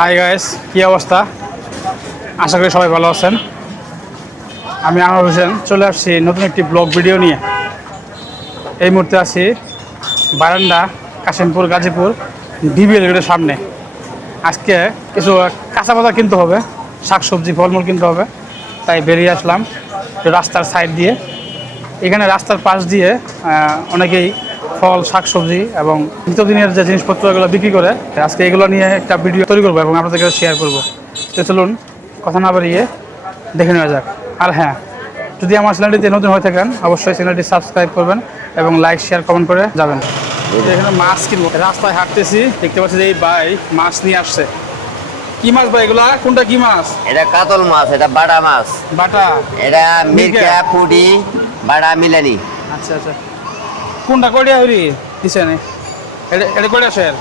Hi guys কি অবস্থা? আশা করি সবাই ভালো আছেন। আমি আমার হোসেন, চলে আসছি নতুন একটি ব্লগ ভিডিও নিয়ে। এই মুহূর্তে আছি বারান্দা, কাশিমপুর, গাজীপুর ডিবিএল গেটের সামনে। আজকে কিছু কাঁচা পাতা কিনতে হবে, শাকসবজি, ফলমূল কিনতে হবে, তাই বেরিয়ে আসলাম রাস্তার সাইড দিয়ে। এখানে রাস্তার পাশ দিয়ে অনেকেই ফল শাকসবজি এবং নিত্যদিনের যে জিনিসপত্র এগুলো বিক্রি করে আজকে এগুলো নিয়ে একটা ভিডিও তৈরি করব এবং আপনাদেরকে শেয়ার করব। তো চলুন কথা না বাড়িয়ে দেখে নেওয়া যাক। আর হ্যাঁ যদি আমার চ্যানেলটিতে নতুন হয়ে থাকেন অবশ্যই চ্যানেলটি সাবস্ক্রাইব করবেন এবং লাইক শেয়ার কমেন্ট করে যাবেন। এখানে মাছ কিনবো। রাস্তায় হাঁটতেছি দেখতে পাচ্ছি যে এই ভাই মাছ নিয়ে আসছে। কি মাছ ভাই এগুলা? কোনটা কি মাছ? এটা কাতল মাছ এটা বাটা মাছ। বাটা। এটা মিরকা। পুডি বাড়া মিলানি। আচ্ছা আচ্ছা। কোনটা কয়টা হরি দিছেন এটা এটা কয়টা স্যার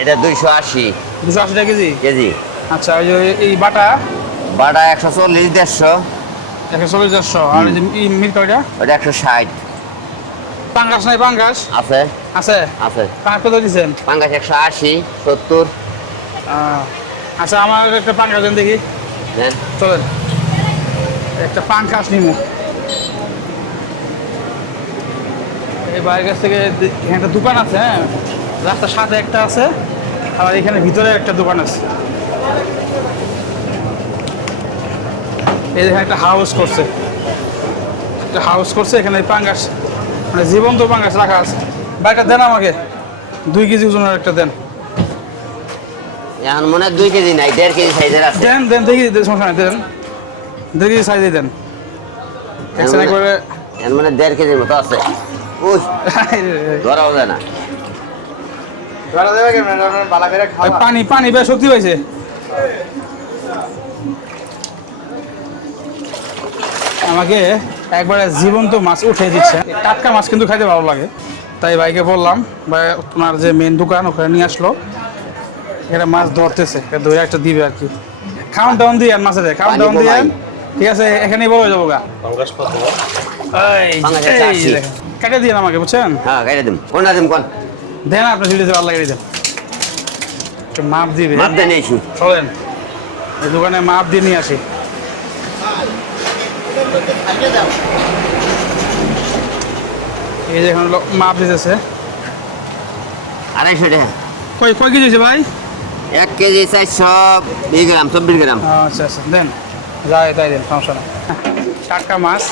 এটা দুইশো আশি। দুশো আশি টাকা কেজি? কেজি। আচ্ছা ওই যে এই বাটা? বাড়া একশো চল্লিশ দেড়শো। একশো চল্লিশ চারশো আর এই যে এই মিট কয়টা? ওটা একশো ষাট। পাঙ্গাস নাই পাঙ্গাস? আছে। আছে? আছে। পাঙ্গাস কত দিচ্ছেন পাঙ্গাস একশো আশি সত্তর। আচ্ছা আমার একটা পাঙ্গাস দেন দেখি। দেন। চলেন। একটা পাঙ্গাস নিমু। এই বাইরের কাছ থেকে একটা দোকান আছে হ্যাঁ? রাস্তার সাথে একটা আছে আবার এখানে ভিতরে একটা দোকান আছে। এই দেখেন একটা হাউস করছে। একটা হাউস করছে এখানে পাঙ্গাস মানে জীবন্ত পাঙ্গাস রাখা আছে। বাইকটা দেন আমাকে। দুই কেজি ওজনের একটা দেন। এখন মনে হয় দুই কেজি নাই দেড় কেজি সাইজের আছে। দেন দেন দেখি দেন, সমস্যা নাই দেন। দুই কেজি সাইজে দেন। এখন মনে দেড় কেজির মতো আছে। উস ধরাও যায় না। পানি পানি বেশ শক্তি পাইছে। আমাকে একবারে জীবন্ত মাছ উঠে দিচ্ছে। টাটকা মাছ কিন্তু খাইতে ভালো লাগে। তাই ভাইকে বললাম ভাই তোমার যে মেন দোকান ওখানে নিয়ে আসলো। এখানে মাছ ধরতেছে। ধরে একটা দিবে আর কি। খাউন ডাউন দিয়ে মাছের খাউন পানি ডাউন দিয়ে। ঠিক আছে এখানেই বড় হয়ে যাব গা। এই, এই। কেটে দিন আমাকে বুঝছেন? হ্যাঁ গাড়ি দিম কোনটা দিম কোন? দেন আপনি সিলিতে ভালো লাগে দেন। একটু মাপ দিবে। মাপ দেন এইছি চলেন। এই দোকানে মাপ দিয়ে নিয়ে আসি। এই যে এখন মাপ দিতেছে। আড়াইশো টাকা। কই কয় কেজি আছে ভাই? এক কেজি চাই চারশো বিশ গ্রাম চব্বিশ গ্রাম। আচ্ছা আচ্ছা দেন। যাই তাই দেন সমস্যা নেই। টাটকা মাছ।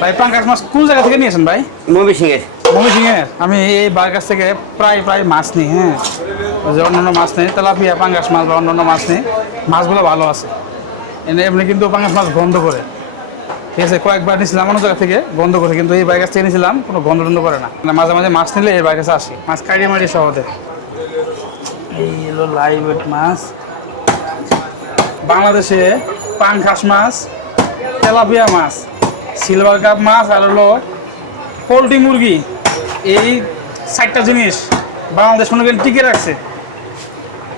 ভাই পাঙ্কাশ মাছ কোন জায়গা থেকে নিয়েছেন ভাই? মমি সিংয়ের আমি এই বার কাছ থেকে প্রায় প্রায় মাছ নিই হ্যাঁ। যে অন্যান্য মাছ নেই তেলাপিয়া পাঙ্গাস মাছ বা অন্যান্য মাছ নেই। মাছগুলো ভালো আছে। এনে এমনি কিন্তু পাঙ্গাস মাছ গন্ধ করে। ঠিক আছে কয়েকবার নিয়েছিলাম অন্য জায়গা থেকে গন্ধ করে কিন্তু এই বাইক কাছ থেকে নিয়েছিলাম কোনো গন্ধ টন্ধ করে না। মানে মাঝে মাঝে মাছ নিলে এই বাইক কাছে আসি। মাছ কাটিয়ে মারি সহজে এই হলো লাইভ মাছ। বাংলাদেশে পাঙ্খাস মাছ তেলাপিয়া মাছ সিলভার কাপ মাছ আর হলো পোলট্রি মুরগি। এই চারটা জিনিস বাংলাদেশ মনে করেন টিকে রাখছে।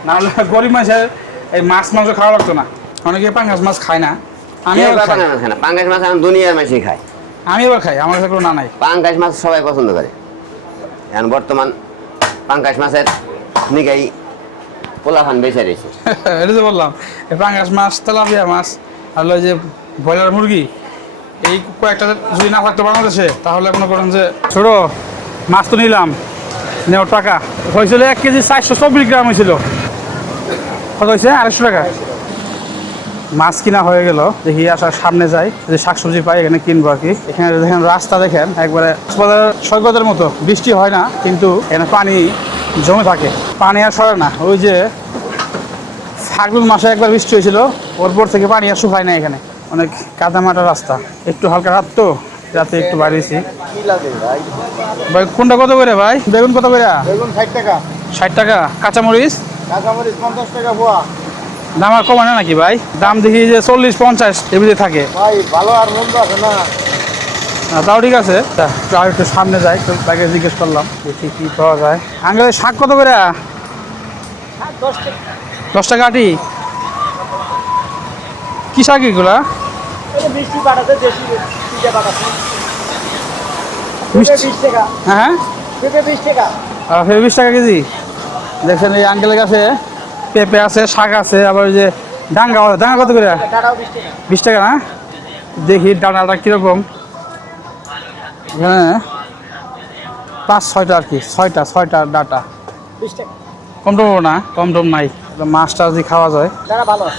না হলে গরিব মানুষের এই মাছ মাংস খাওয়া লাগতো না। অনেকে পাঙ্গাস মাছ খায় না। আমি পাঙ্গাস মাছ এখন দুনিয়ার মানুষই খায়। আমি আবার খাই আমার কাছে কোনো না নাই। পাঙ্গাস মাছ সবাই পছন্দ করে। এখন বর্তমান পাঙ্গাস মাছের নিগাই পোলাফান বেঁচে রয়েছে। এটা তো বললাম। পাঙ্গাস মাছ, তেলাপিয়া মাছ, আর যে ব্রয়লার মুরগি, এই কয়েকটা যদি না থাকতো বাংলাদেশে, তাহলে মনে করেন যে ছোট মাছ তো নিলাম, নেওয়ার টাকা। হয়েছিল এক কেজি চারশো চব্বিশ গ্রাম হয়েছিল। কত হয়েছে? আড়াইশো টাকা। মাছ কিনা হয়ে গেল, দেখি আসার সামনে যাই যে শাকসবজি পাই, এখানে কিনবো আর কি। এখানে দেখেন রাস্তা দেখেন, একবারে কক্সবাজার সৈকতের মতো। বৃষ্টি হয় না, কিন্তু এখানে পানি জমে থাকে। পানি আর সরে না। ওই যে ফাগুন মাসে একবার বৃষ্টি হয়েছিল ওর পর থেকে পানি আর শুকায় না এখানে। অনেক কাদামাটা রাস্তা। একটু হালকা রাত তো রাতে একটু বাড়িয়েছি। ভাই কোনটা কত করে ভাই? বেগুন কত করে? বেগুন ষাট টাকা। ষাট টাকা। কাঁচামরিচ? কাঁচামরিচ পঞ্চাশ টাকা পোয়া। দাম আর কমে না নাকি ভাই? দাম দেখি যে চল্লিশ পঞ্চাশ এমনি থাকে। ভাই ভালো আর মন্দ আছে না? না, তাও ঠিক আছে। তা, একটু আর একটু সামনে যাই একটু তাকে জিজ্ঞেস করলাম দেখি কি পাওয়া যায়। আঙ্গেল শাক কত করে? দশ টাকা। দশ টাকা আটি কি শাক এগুলা? টাকা। হ্যাঁ পেঁপে বিশ টাকা। কেজি? দেখছেন এই আঙ্কেলের কাছে পেঁপে আছে শাক আছে আবার ওই যে ডাঙ্গা ডাঙ্গা কত করে? বিশ টাকা। বিশ টাকা না? দেখি ডানাটা কীরকম। হ্যাঁ পাঁচ ছয়টা আর কি ছয়টা ছয়টা ডাটা। বিশ টাকা। কম টম না কম টম নাই মাছটা যদি খাওয়া যায়।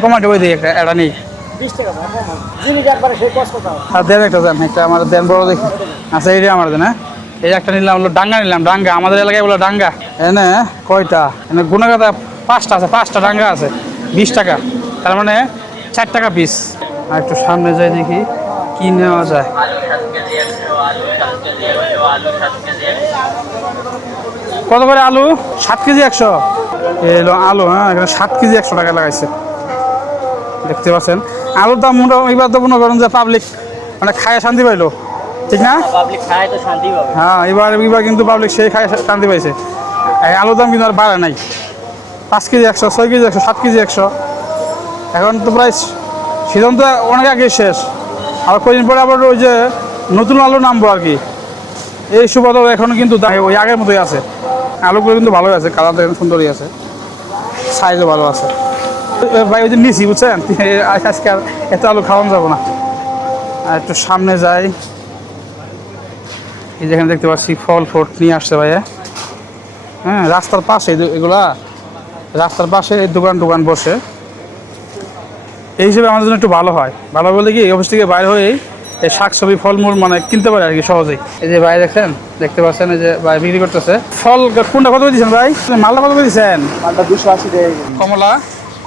টমাটো ওই দিই একটা এটা নেই কম কষ্ট দাও আর দেন একটা দেন একটা আমার দেন বড় দেখি। আচ্ছা এইটা আমার দেন হ্যাঁ। এই একটা নিলাম হলো ডাঙ্গা নিলাম ডাঙ্গা। আমাদের এলাকায় বলে ডাঙ্গা। এনে কয়টা? এনে গুণাগাতা পাঁচটা আছে পাঁচটা ডাঙ্গা আছে বিশ টাকা। তার মানে চার টাকা পিস আর একটু সামনে যাই দেখি কি নেওয়া যায়। কত করে আলু? সাত কেজি একশো। এলো আলু হ্যাঁ এখানে সাত কেজি একশো টাকা লাগাইছে। দেখতে পাচ্ছেন? আলুর দাম মোটামুটি এবার তো মনে করেন যে পাবলিক মানে খায় শান্তি পাইলো। ঠিক না? হ্যাঁ এবার এবার কিন্তু পাবলিক সেই খায় শান্তি পাইছে। এই আলুর দাম কিন্তু আর বাড়ে নাই। পাঁচ কেজি একশো ছয় কেজি একশো সাত কেজি একশো। এখন তো প্রায় সিজন তো অনেক আগে শেষ। আর কদিন পরে আবার ওই যে নতুন আলু নামবো আর কি। এই সুবাদও এখন কিন্তু ওই আগের মতোই আছে। আলুগুলো কিন্তু ভালোই আছে কালার দেখেন সুন্দরই আছে। সাইজও ভালো আছে। ভাই, ওই যে নিছি বুঝছেন? আজকে আর এত আলু খাওয়ানো যাব না। আর একটু সামনে যাই। এই যেখানে দেখতে পাচ্ছি, ফল ফ্রুট নিয়ে আসছে ভাইয়া হ্যাঁ রাস্তার পাশে এগুলা, রাস্তার পাশে এই দোকান দোকান বসে। এই হিসেবে আমাদের জন্য একটু ভালো হয়। ভালো বলে কি অফিস থেকে বাইরে হয়েই এই শাক সবজি ফলমূল মানে কিনতে পারে আর কি সহজেই। এই যে ভাই দেখছেন দেখতে পাচ্ছেন এই যে ভাই বিক্রি করতেছে। ফল কোনটা কত দিয়েছেন ভাই? মালটা কত করে দিচ্ছেন? মালটা দুশো আশি টাকা। কমলা?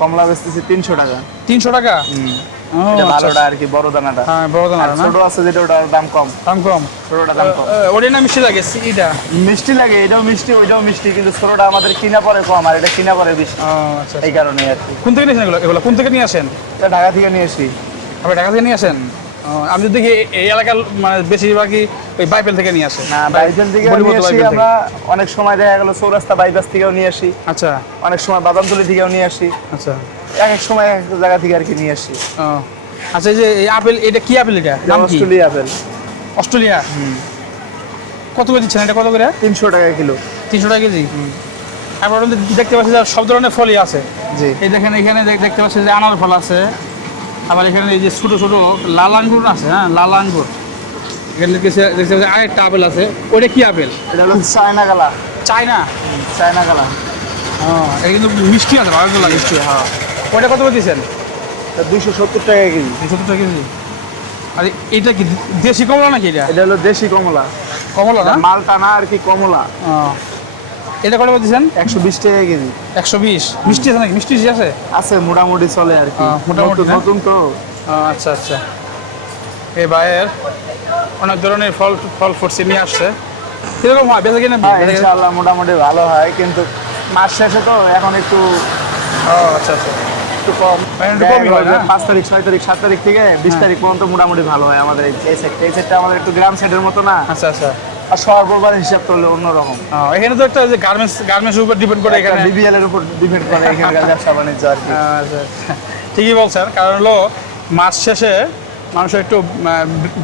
কমলা বেচতেছি তিনশো টাকা। তিনশো টাকা? আচ্ছা, ভালোটা আর কি বড় দানাটা। হ্যাঁ বড় দানা ছোট আছে যেটা ওটার দাম কম। দাম কম? ছোটটা দাম কম। ওটাই না মিষ্টি লাগে এটা মিষ্টি লাগে এটাও মিষ্টি ওইটাও মিষ্টি কিন্তু ছোটটা আমাদের কিনা পরে কম আর এটা কিনা পরে বেশি। আচ্ছা এই কারণে আর কি। কোন থেকে নিয়েছেন এগুলো? এগুলো কোন থেকে নিয়ে আসেন? এটা ঢাকা থেকে নিয়ে আপনি ঢাকা থেকে নিয়ে আসেন? আমি তো দেখি এই এলাকার মানে বেশিরভাগই ওই বাইপেল থেকে নিয়ে আসে। না বাইপাস থেকে নিয়ে আসি আমরা অনেক সময় দেখা গেল চৌরাস্তা বাইপাস থেকেও নিয়ে আসি। আচ্ছা। অনেক সময় বাদামতলি থেকেও নিয়ে আসি। আচ্ছা। এক এক সময় এক জায়গা থেকে আর কি নিয়ে আসি। আচ্ছা এই যে এই আপেল এটা কি আপেল এটা? Australia apple. অস্ট্রেলিয়া? কত করে দিচ্ছেন এটা? কত করে? তিনশো টাকা কিলো। তিনশো টাকা কেজি? তারপর দেখতে পাচ্ছি সব ধরনের ফলই আছে। জি। এই দেখেন এখানে দেখ- দেখতে পাচ্ছি যে আনার ফল আছে। আবার এখানে এই যে ছোটো ছোটো লাল আঙ্গুর আছে হ্যাঁ লাল আঙ্গুর। এখানে দেখতে আরেকটা আপেল আছে। ওইটা কি আপেল? এটা হলো চায়না গালা চায়না? চায়না গালা ও এটা কিন্তু মিষ্টি আছে ভালো লাগে। মিষ্টি হ্যাঁ। ওইটা কত করে দিয়েছেন? দুইশো সত্তর টাকা কেজি। সত্তর টাকা কেজি। আর এটা কি দেশি কমলা নাকি এটা? এটা হলো দেশি কমলা। কমলা না? মালটা না আর কি কমলা। ও। এটা কত একশো বিশ টাকা কেজি। একশো বিশ? মিষ্টি আছে নাকি? মিষ্টি আছে? আছে মোটামুটি চলে আর কি। হ্যাঁ, মোটামুটি নতুন- তো। আচ্ছা আচ্ছা। এই ভাইয়ের অনেক ধরনের ফল ফল ফুটছে নিয়ে আসছে। কীরকম হয়? বেঁচে কিনে? হ্যাঁ ইনশাআল্লাহ মোটামুটি ভালো হয় কিন্তু মাস শেষে তো এখন একটু ও আচ্ছা আচ্ছা। একটু কম। হয়? হ্যাঁ। পাঁচ তারিখ ছয় তারিখ সাত তারিখ থেকে বিশ তারিখ পর্যন্ত মোটামুটি ভালো হয় আমাদের এই এই এই সেটটা আমাদের একটু গ্রাম সেটের মতো না। আচ্ছা আচ্ছা। আর শহর হিসাব করলে অন্যরকম। এখানে তো একটা যে গার্মেন্টস গার্মেন্টসের উপর ডিপেন্ড করে এখানে। বিবিএল এর উপর ডিপেন্ড করে এখানকার ব্যবসা বাণিজ্য আর কি। আচ্ছা, আচ্ছা। ঠিকই বলছেন কারণ হলো মাস শেষে মানুষের একটু আহ,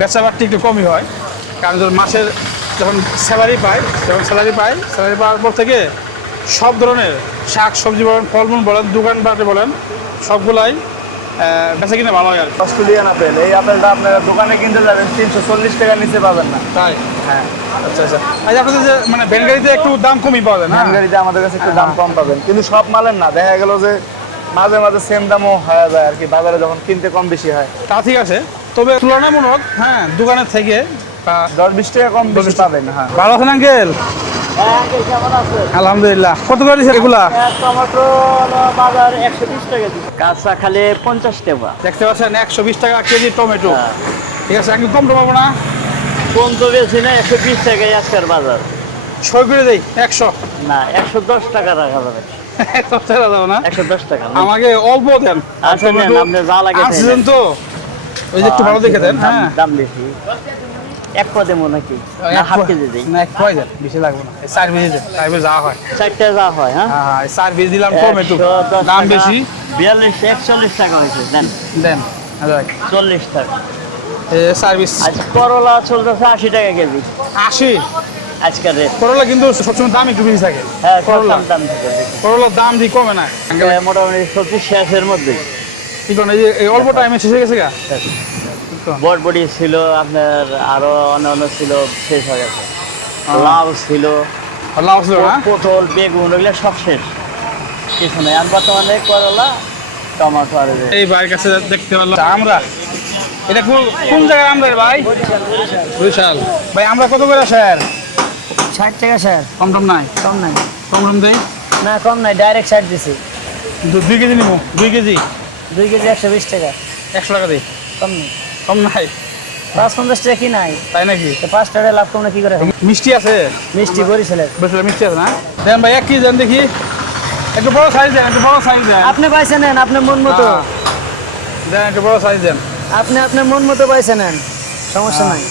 বেচা বাড়তি একটু কমই হয়। কারণ যখন মাসের যখন স্যালারি পায় যখন স্যালারি পায় স্যালারি পাওয়ার পর থেকে সব ধরনের শাক সবজি বলেন ফলমূল বলেন দোকানপাটে বলেন সবগুলাই বেচা কিনে ভালো হয়। আর অস্ট্রেলিয়ান আপেল। এই আপেলটা আপনারা দোকানে কিনতে যাবেন তিনশো চল্লিশ টাকার নিচে পাবেন না। তাই? হ্যাঁ। আচ্ছা আচ্ছা। আচ্ছা আপনাদের যে মানে ভ্যানগাড়িতে একটু দাম কমই পাওয়া যায় না? আমাদের কাছে একটু দাম কম পাবেন। কিন্তু সব মালের না। দেখা গেল যে মাঝে মাঝে সেম দামও হয়ে যায় আর কি বাজারে যখন কিনতে কম বেশি হয়। তা ঠিক আছে। তবে তুলনামূলক হ্যাঁ দোকানের থেকে দশ বিশ টাকা কম বেশি পাবেন। হ্যাঁ ভালো আছেন আঙ্কেল? আলহামদুলিল্লাহ। কত করে এগুলা? টমেটো বাজার একশো বিশ টাকা দিচ্ছে কাঁচা খালে পঞ্চাশ টাকা। দেখতে পাচ্ছেন একশো বিশ টাকা কেজি টমেটো। হ্যাঁ। ঠিক আছে একটু কম পাবো না। কম তো বেশি না একশো বিশ টাকায় আজকের বাজার। ছয় করে দেই একশো? না একশো দশ টাকা রাখা যাবে। টাকা আমাকে অল্প দেন। আচ্ছা, আপনি যা লাগে তো? ওই যে একটু ভালো দেখে দেন হ্যাঁ। দাম বেশি। এক পদে মনে কি না হাফ কেজি দিই। না এক পয় দেন বেশি লাগবে না। চার কেজি দেন চার কেজি যাওয়া হয়। চারটে যা হয় হ্যাঁ? হ্যাঁ হ্যাঁ চার কেজি দিলাম দশ দাম বেশি। বিয়াল্লিশ একচল্লিশ টাকা হয়েছে দেন। দেন আচ্ছা, চল্লিশ টাকা। সার্ভিস আচ্ছা করলা চলতেছে আশি টাকা কেজি। আশি? আজকের রেট করলা কিন্তু সবসময় দাম একটু বেশি থাকে। হ্যাঁ সব করলা। দাম দাম করলার দাম দিয়ে কমে না। হ্যাঁ, মোটামুটি সবজি শেষের মধ্যে। কি করেন এই অল্প টাইমে শেষ হয়ে গেছে গা? বটবডি ছিল আপনার আরও অন্য অন্য ছিল শেষ হয়ে গেছে। লাউ ছিল লাভ ছিল না? পটল বেগুন ওগুলো সব শেষ। কিছু নেই। আর বর্তমানে করলা টমাটো আর এই ভাইয়ের কাছে দেখতে পারলাম। আমরা। এটা কোন কোন জায়গায় আমরা ভাই? বিশাল ভাই আমরা কত করে স্যার? ষাট টাকা স্যার। কম টম নাই? কম নাই। কম টম দেই? না কম নাই। ডাইরেক্ট ষাট দিছি। দু- দুই কেজি নিবো দুই কেজি? দুই কেজি একশো বিশ টাকা। একশো টাকা দিই। কম নেই। কম নাই? পাঁচ পঞ্চাশ টাকা কি নাই? তাই নাকি? পাঁচ টাকা লাভ কমলে কি করে মিষ্টি আছে? মিষ্টি বরিশালের বুঝলে মিষ্টি আছে না? দেন ভাই এক কেজি দেন দেখি। একটু বড় সাইজ দেন একটু বড় সাইজ দেন। আপনি পাইছে নেন আপনার মন মতো। হ্যাঁ। দেন একটু বড় সাইজ দেন। আপনি আপনার মন মতো পাইছে নেন। সমস্যা নাই।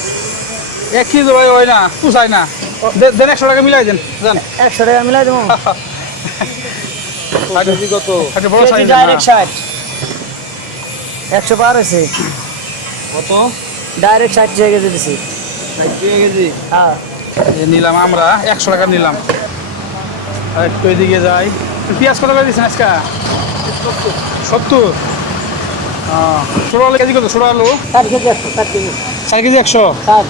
এক কেজি ভাই ওই না পুষাই না। দেন একশো টাকা মিলাই দেন দেন একশো টাকা মিলাই দেবো। কত বড় সাইজ ডাইরেক্ট ষাট। একশো পার হয়েছে। কত? ডাইরেক্ট ষাট টাকা কেজি দিছি। কেজি? হ্যাঁ। নিলাম আমরা একশো টাকা নিলাম। আর একটু এদিকে যাই। পেঁয়াজ কত করে দিচ্ছেন আজকে? সত্তর। আলু কেজি কত? ছোটো আলু? ষাট কেজি একশো ষাট কেজি। একশো? ষাট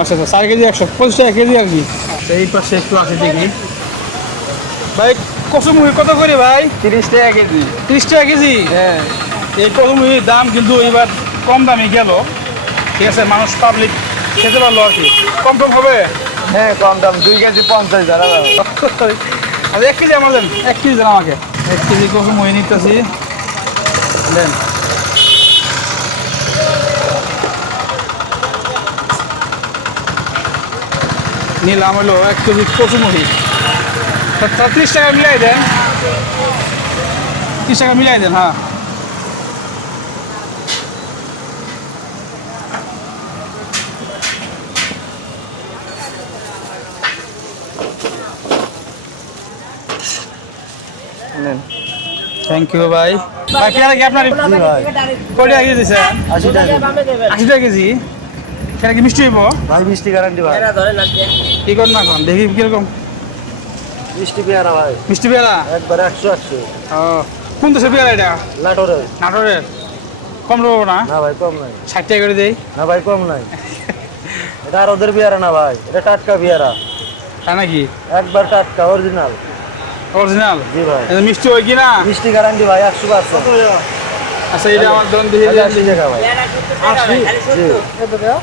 আচ্ছা আচ্ছা চার কেজি একশো পঁচিশ টাকা কেজি আর কি। আচ্ছা, এই পাশে একটু আছে দেখি। ভাই কচুমুখি কত করে ভাই? তিরিশ টাকা কেজি। তিরিশ টাকা কেজি? হ্যাঁ। এই কচুমুখির দাম কিন্তু এবার কম দামে গেল। ঠিক আছে মানুষ পাবলিক খেতে পারল আর কি। কম কম হবে? হ্যাঁ কম দাম দুই কেজি পঞ্চাশ হাজার। আর এক কেজি আমার দেন। এক কেজি দেন আমাকে। এক কেজি কচু মই নিতেছি? দেন। নিলাম হলো এক কেজি কচুমুখি ত্রিশ টাকা মিলাই দেন। ত্রিশ টাকা মিলাই দেন হ্যাঁ। থ্যাংক ইউ ভাই ভাই পেয়ারা কি আপনার কয় টাকা কেজি দিচ্ছেন আশি টাকা আশি টাকা কেজি। সেটা কি মিষ্টি হইব? ভাই মিষ্টি গ্যারান্টি ভাই। কি করেন না এখন দেখি কীরকম। মিষ্টি পেয়ারা ভাই। মিষ্টি পেয়ারা? একবার একশো একশো। ও কোন দেশের পেয়ারা এটা? নাটোরের। নাটোরের? কম দেবো না? না ভাই কম নাই। ষাট টাকা করে দেই। না ভাই কম নাই। এটা আর ওদের পেয়ারা না ভাই। এটা টাটকা পেয়ারা। তাই নাকি? একবার টাটকা অরিজিনাল অরিজিনাল জি ভাই। মিষ্টি হয় কি না মিষ্টি গ্যারান্টি ভাই একশো পার্সেন্ট আচ্ছা এটা আমার জন দেখি আশি টাকা ভাই। টাকা টাকা?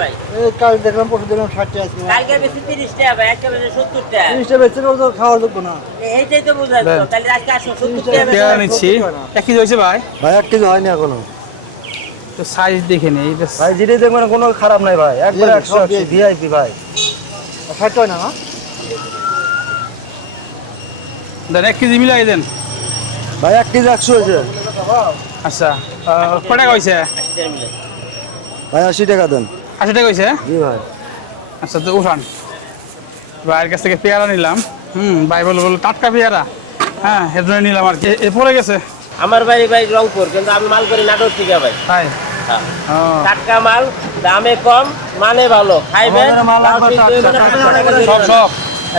ভাই। এই কাল দেখলাম পরশু দেখলাম ষাট টাকা কালকে বেশি তিরিশ টাকা ভাই আজকে বেশি সত্তর টাকা। জিনিসটা বেচতে তো খাওয়ার যোগ্য না। এইটাই তো বোঝা দেন। তাহলে আজকে আসো সত্তর টাকা নিচ্ছি। এক কেজি হয়েছে ভাই? ভাই এক কেজি হয়নি এখনও। তো সাইজ দেখে নেই এটা ভাই যেটাই দেখবেন কোনো খারাপ নাই ভাই। একবার একশো একশো ভিআইপি ভাই। ষাট হয় না? দেন এক কেজি মিলাই দেন। ভাই এক কেজি একশো হয়েছে। আচ্ছা কয় টাকা হয়েছে ভাই আশি টাকা দেন। আশি টাকা হয়েছে জি ভাই। আচ্ছা তো উঠান। ভাইয়ের কাছ থেকে পেয়ারা নিলাম। হুম ভাই বলে বলো টাটকা পেয়ারা। হ্যাঁ জন্য নিলাম আর কি। এ- পড়ে গেছে? আমার বাড়ি ভাই রংপুর কিন্তু আমি মাল করি নাটোর থেকে ভাই। তাই? হ্যাঁ। টাটকা মাল দামে কম মানে ভালো। খাইবেন সব সব।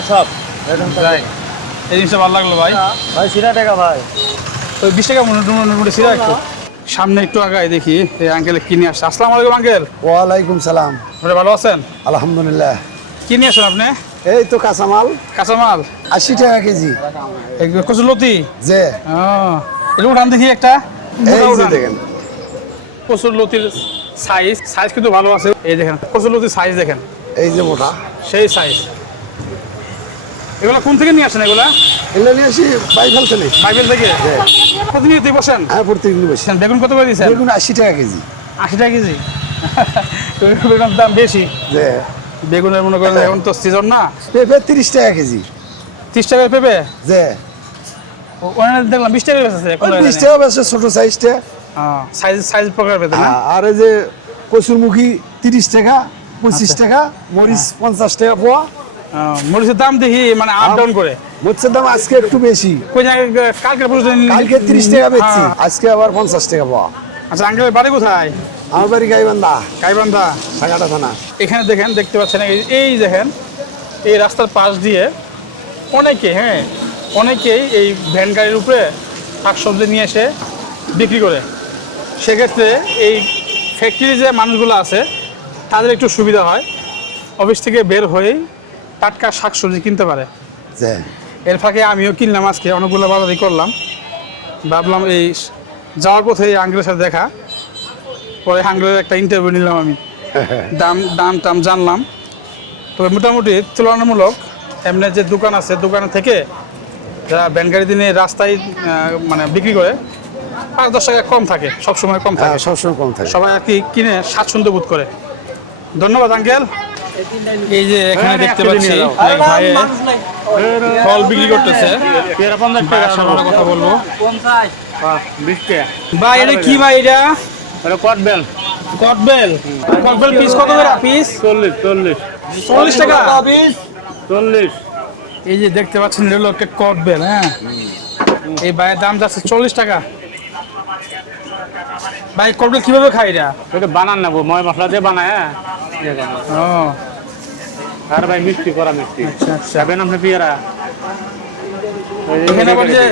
সব। এই জিনিসটা ভালো লাগল ভাই। ভাই সিরা টাকা ভাই। তো বিশ টাকা মোটামুটি ছিল একটু। সামনে একটু আগায় দেখি এই আঙ্কেল কিনে আসছে। আসসালামু আলাইকুম আঙ্কেল ওয়ালাইকুম সালাম। আপনি ভালো আছেন? আলহামদুলিল্লাহ। কি নিয়ে আসেন আপনি? এই তো কাঁচামাল। কাঁচামাল? আশি টাকা কেজি। এই কচুলতি যে। এটা উঠান দেখি একটা। দেখেন। কচুর লতির সাইজ সাইজ কিন্তু ভালো আছে। এই দেখেন কচুর লতির সাইজ দেখেন। এই যে মোটা। সেই সাইজ এগুলা কোন থেকে নিয়ে আসেন এগুলা? এগুলো নিয়ে আসি বাই ফেলছে নেই বাইবেল থেকে প্রতিনিয়ত বসেন? হ্যাঁ প্রত্যেকদিন বসি। বেগুন কত করে দিচ্ছেন বেগুন আশি টাকা কেজি। আশি টাকা কেজি? বেগুনের দাম বেশি। বেগুনের মনে করেন এখন তো সিজন না। পেঁপে তিরিশ টাকা কেজি। তিরিশ টাকা পেবে যে ওখানে দেখলাম বিশ টাকা বেচেছে বিশ টাকা বেশি ছোট সাইজটা সাইজ সাইজ প্রকার হ্যাঁ, আর এই যে কচুরমুখী তিরিশ টাকা পঁচিশ টাকা মরিচ পঞ্চাশ টাকা পোয়া। মরিচের দাম দেখি মানে আপ ডাউন করে। মরিচের দাম আজকে একটু বেশি। কই কালকে কালকে তিরিশ টাকা বেচছি আজকে আবার পঞ্চাশ টাকা পোয়া আচ্ছা আঙ্কেলের বাড়ি কোথায়? আমার বাড়ি গাইবান্ধা। গাইবান্ধা। সাগাটা থানা। এখানে দেখেন দেখতে পাচ্ছেন এই দেখেন এই রাস্তার পাশ দিয়ে অনেকে হ্যাঁ অনেকেই এই ভ্যান গাড়ির উপরে শাকসবজি নিয়ে এসে বিক্রি করে। সেক্ষেত্রে এই ফ্যাক্টরি যে মানুষগুলো আছে তাদের একটু সুবিধা হয়। অফিস থেকে বের হয়েই টাটকা শাকসবজি কিনতে পারে। এর ফাঁকে আমিও কিনলাম আজকে অনেকগুলো বাজারই করলাম। ভাবলাম এই যাওয়ার পথে এই আঙ্কেলের সাথে দেখা। পরে আঙ্কেলের একটা ইন্টারভিউ নিলাম আমি। দাম দাম টাম জানলাম। তবে মোটামুটি তুলনামূলক এমনি যে দোকান আছে দোকানে থেকে যারা ব্যান গাড়ি দিনে রাস্তায় মানে বিক্রি করে পাঁচ দশ টাকা কম থাকে সবসময় কম হ্যাঁ থাকে। সবসময় কম থাকে। সবাই আর কি কিনে স্বাচ্ছন্দ্য বোধ করে। ধন্যবাদ আঙ্কেল। এই যে এখানে দেখতে পাচ্ছি এক ভাইয়ে ফল বিক্রি করতেছে। আমরা কথা বলব। ভাই এটা কি ভাই এটা? কটবেল কটবেল কটবেল পিস কত করে? পিস চল্লিশ চল্লিশ। চল্লিশ টাকা। পিস চল্লিশ। এই যে দেখতে পাচ্ছেন এটা কটবেল হ্যাঁ? এই ভাইয়ের দাম যাচ্ছে চল্লিশ টাকা। ভাই কটবেল কীভাবে খাই এটা? এটা বানান নেব ময় মশলা দিয়ে বানায় হ্যাঁ? ও। আর ভাই মিষ্টি করা মিষ্টি। আচ্ছা আচ্ছা। যাবেন আপনি পিয়ারা? এখানে যে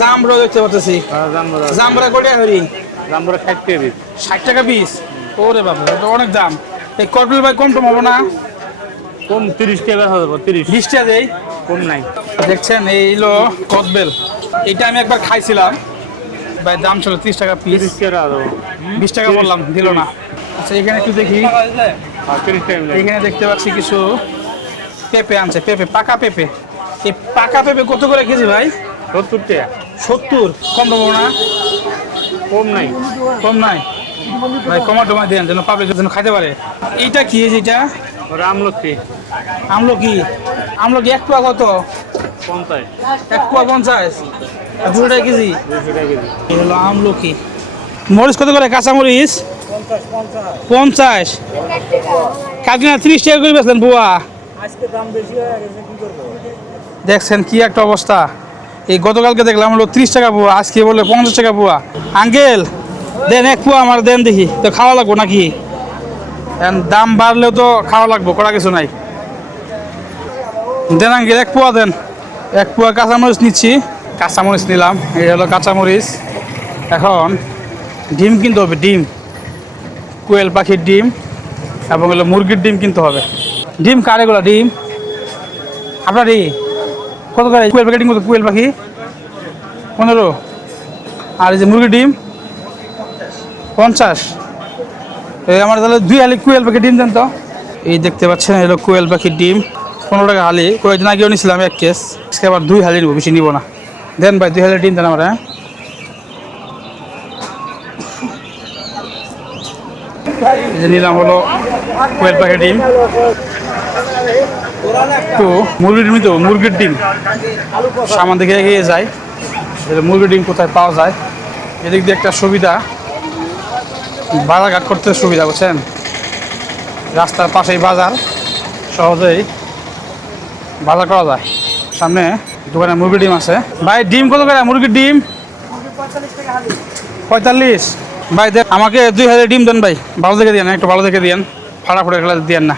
জামরো দেখতে পাচ্ছি। জামরা কোটিয়া হরি? জাম্বুরা ষাট কেজি ষাট টাকা পিস ওরে বাবা এটা অনেক দাম। এই কটবেল ভাই কম টম হব না? কম তিরিশ টাকা হবে তিরিশ। বিশ টাকা দেই। কম নাই। দেখছেন এই হলো কদবেল। এটা আমি একবার খাইছিলাম। ভাই দাম ছিল ত্রিশ টাকা পিস বিশ টাকা বললাম দিল না। আচ্ছা এখানে একটু দেখি। মিলাই। এখানে দেখতে পাচ্ছি কিছু পেঁপে আনছে পেঁপে পাকা পেঁপে। এই পাকা পেঁপে কত করে কেজি ভাই? সত্তর টাকা। সত্তর কম দেবো না? কম নাই। কম নাই? ভাই কমা টমা দেন যেন পাবলিক যেন খাইতে পারে। এইটা কি এই যে এটা? ওরা আমলকি আমলকি। আমলকি এক পোয়া কত? পঞ্চাশ। এক পোয়া পঞ্চাশ। দুশো টাকা কেজি? হলো আমলকি মরিচ কত করে? কাঁচা মরিচ? পঞ্চাশ কালকে না ত্রিশ টাকা করে বেচলেন বুয়া। দেখছেন কি একটা অবস্থা। এই গতকালকে দেখলাম হলো ত্রিশ টাকা বুয়া আজকে বলে পঞ্চাশ টাকা বুয়া। আঙ্কেল দেন এক পুয়া আমার দেন দেখি। তো খাওয়া লাগবো নাকি? দাম বাড়লেও তো খাওয়া লাগবো করা কিছু নাই। দেন আঙ্কেল এক পোয়া দেন। এক পোয়া কাঁচামরিচ নিচ্ছি। কাঁচামরিচ নিলাম, এই হলো কাঁচামরিচ। এখন ডিম কিনতে হবে, ডিম। কোয়েল পাখির ডিম এবং হলো মুরগির ডিম কিনতে হবে। ডিম কার এগুলো? ডিম। আপনারই? কত করে? কোয়েল পাখি ডিম কোয়েল পাখি? পনেরো। আর এই যে মুরগির ডিম? পঞ্চাশ। এই আমার তাহলে দুই হালি কোয়েল পাখির ডিম দেন তো। এই দেখতে পাচ্ছেন এলো কোয়েল পাখির ডিম। পনেরো টাকা হালি। কয়েকদিন আগেও নিয়েছিলাম এক কেস। আজকে আবার দুই হালি নেব, বেশি নিব না। দেন ভাই, দুই হালি ডিম দেন আমার হ্যাঁ? নিলাম হলো কোয়েল পাখির ডিম। তো মুরগির ডিম তো, মুরগির ডিম। সামান দিকে এগিয়ে যায়। মুরগির ডিম কোথায় পাওয়া যায়। এদিক দিয়ে একটা সুবিধা। বাজারঘাট করতে সুবিধা, বুঝছেন? রাস্তার পাশেই বাজার, সহজেই বাজার করা যায়। সামনে দোকানে মুরগির ডিম আছে। ভাই, ডিম কত করে? মুরগির ডিম? পঁয়তাল্লিশ। ভাই আমাকে দুই হাজার ডিম দেন ভাই। ভালো দেখে দিয়ে একটু ভালো দেখে দিয়েন। ফাটাফুটে খেলা দিয়েন না।